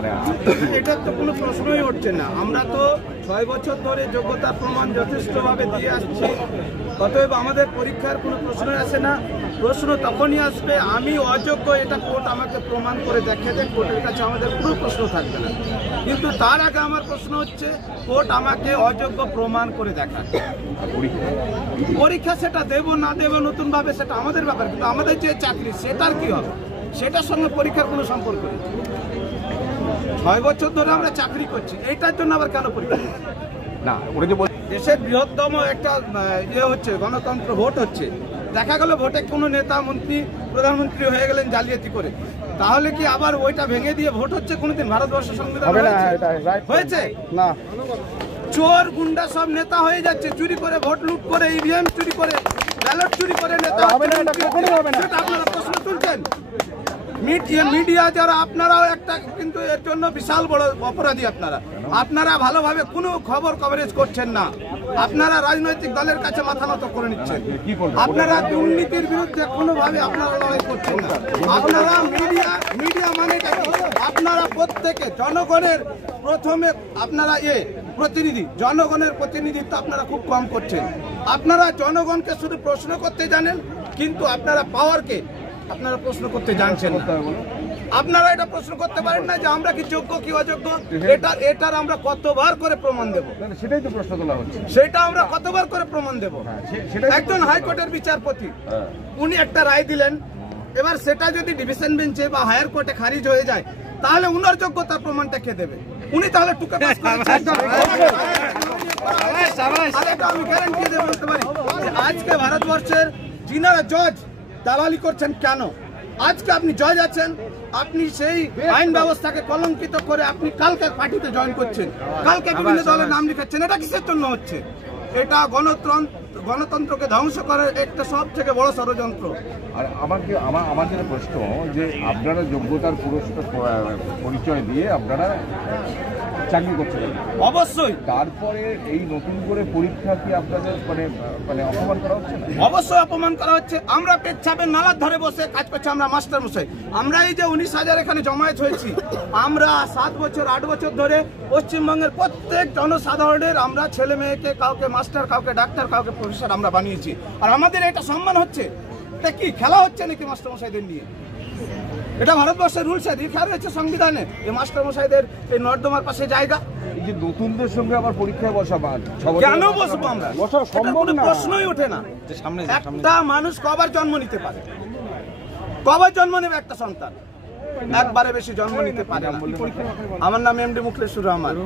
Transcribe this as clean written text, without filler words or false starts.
মানে এটা তো কোনো প্রশ্নই উঠছে না। আমরা তো 6 বছর ধরে যোগ্যতার প্রমাণ যথেষ্টভাবে দিয়ে আসছি, অতএব আমাদের পরীক্ষার কোনো প্রশ্নই আসে না। প্রশ্ন তখনই আসবে আমি অযোগ্য, এটা কোর্ট আমাকে প্রমাণ করে দেখে দেন, কোর্টের কাছে আমাদের কোনো প্রশ্ন থাকবে না। কিন্তু তার আগে আমার প্রশ্ন হচ্ছে কোর্ট আমাকে অযোগ্য প্রমাণ করে দেখায়। পরীক্ষা সেটা দেব না দেব নতুনভাবে সেটা আমাদের ব্যাপার, কিন্তু আমাদের যে চাকরি সেটার কি হবে, সেটার সঙ্গে পরীক্ষার কোনো সম্পর্ক নেই। 6 বছর ধরে আমরা চাকরি করছি, এইটার জন্য আবার কেন পরীক্ষা না? ওরা যে দেশের বৃহত্তম একটা ইয়ে হচ্ছে গণতন্ত্র, ভোট হচ্ছে, দেখা গেল ভোটে কোনো নেতা মন্ত্রী প্রধানমন্ত্রী হয়ে গেলেন জালিয়াতি করে, তাহলে কি আবার ওইটা ভেঙে দিয়ে ভোট হচ্ছে? কোনোদিন ভারতবর্ষের সংবিধান হয়েছে না? চোর গুন্ডা সব নেতা হয়ে যাচ্ছে, চুরি করে ভোট লুট করে, ইভিএম চুরি করে, ব্যালট চুরি করে নেতা হবে না। সেটা আপনারা প্রশ্ন তুলছেন। মিডিয়া যারা, আপনারাও একটা কিন্তু এর জন্য বিশাল বড় অপরাধী। আপনারা ভালোভাবে কোনো খবর কভারেজ করছেন না, আপনারা রাজনৈতিক দলের কাছে মাথা নত করে নিচ্ছেন, আপনারা দুর্নীতির বিরুদ্ধে কোনোভাবে আপনারা লড়াই করছেন না। আপনারা মিডিয়া মানে আপনারা প্রত্যেকে জনগণের প্রথমে আপনারা প্রতিনিধি, জনগণের প্রতিনিধিত্ব আপনারা খুব কম করছেন। আপনারা জনগণকে শুধু প্রশ্ন করতে জানেন, কিন্তু আপনারা পাওয়ারকে আপনারা প্রশ্ন করতে জানছেন না। আপনারা এটা প্রশ্ন করতে পারেন না যে আমরা কি যোগ্য কি অযোগ্য, এটার আমরা কতবার করে প্রমাণ দেব? সেটাই তো প্রশ্ন তোলা হচ্ছে, সেটা আমরা কতবার করে প্রমাণ দেব? একজন হাইকোর্টের বিচারপতি উনি একটা রায় দিলেন, এবার সেটা যদি ডিভিশন বেঞ্চে বা হায়ার কোর্টে খারিজ হয়ে যায়, তাহলে উনার যোগ্যতার প্রমাণটা কে দেবে? উনি তাহলে টুকে পাস করেছেন। আমি গ্যারান্টি দিয়ে বলতে পারি আজকে ভারতবর্ষের যিনারা জজ দালালি করছেন কেন? আজকে আপনি জজ আছেন, আপনি সেই আইন ব্যবস্থাকে কলঙ্কিত করে আপনি কালকে পার্টিতে জয়েন করছেন, কালকে বিভিন্ন দলের নাম লিখাচ্ছেন। এটা কিসের জন্য হচ্ছে? এটা গণতন্ত্রকে ধ্বংস করার একটা সব থেকে বড় ষড়যন্ত্র। আর আমার যেটা প্রশ্ন যে আপনারা যোগ্যতার পরিচয় দিয়ে আপনারা চাকরি করছেন, অবশ্যই তারপরে এই নতুন করে পরীক্ষা কি আপনাদের মানে অপমান করা হচ্ছে? অবশ্যই অপমান করা হচ্ছে। আমরা পেচ্ছাপের নালার ধারে বসে কাজ করছি, আমরা মাস্টার মশাই। আমরা এই যে 19,000 এখানে জমায়েত হয়েছি, আমরা 7 বছর 8 বছর ধরে পশ্চিমবঙ্গের প্রত্যেক জনসাধারণের আমরা ছেলে মেয়েকে কাউকে মাস্টার, কাউকে ডাক্তার, কাউকে প্রফেসর আমরা বানিয়েছি। আর আমাদের এটা সম্মান হচ্ছে। এটা কি খেলা হচ্ছে নাকি মাস্টার মশাইদের নিয়ে? এটা ভারতবর্ষের রুলসে লেখা রয়েছে সংবিধানে, এই মাস্টার মশাইদের এই নর্দমার পাশে জায়গা। এই যে নতুনদের সঙ্গে আবার পরীক্ষায় বসাবার, কেন বসবো আমরা? কোনো প্রশ্নই ওঠে না। একটা মানুষ কবার জন্ম নিতে পারে? কবার জন্ম নেবে একটা সন্তান? একবারে বেশি জন্ম নিতে পারে না। আমার নাম এমডি মুখলেসুর রহমান।